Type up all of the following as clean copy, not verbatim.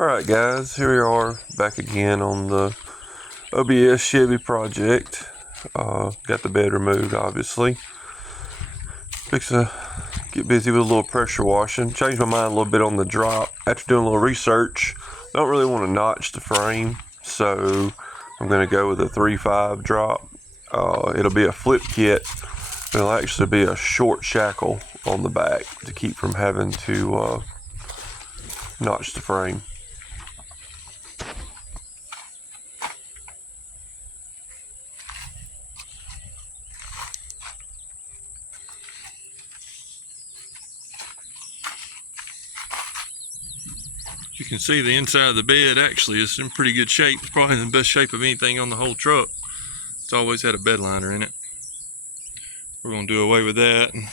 Alright guys, here we are back again on the OBS Chevy project. Got the bed removed obviously. Fix to get busy with a little pressure washing. Changed my mind a little bit on the drop. After doing a little research, I don't really want to notch the frame, so I'm going to go with a 3.5 drop. It'll be a flip kit. It'll actually be a short shackle on the back to keep from having to notch the frame. You can see the inside of the bed actually is in pretty good shape. It's probably in the best shape of anything on the whole truck. It's always had a bed liner in it. We're going to do away with that and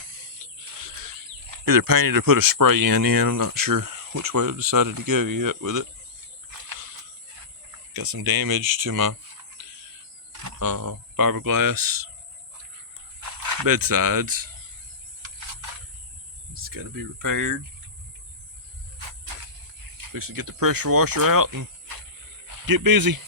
either paint it or put a spray in. I'm not sure which way I've decided to go yet with it. Got some damage to my fiberglass bedsides. It's got to be repaired. Fix to get the pressure washer out and get busy.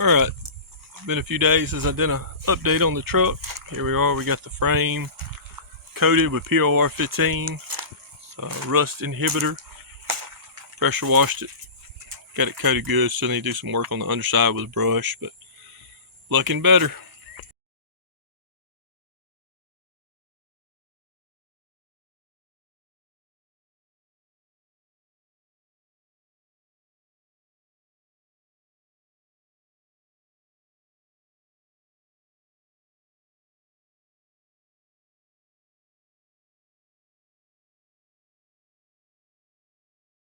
Alright, been a few days since I did an update on the truck. Here we are, we got the frame coated with POR 15, rust inhibitor. Pressure washed it, got it coated good. Still need to do some work on the underside with a brush, but looking better.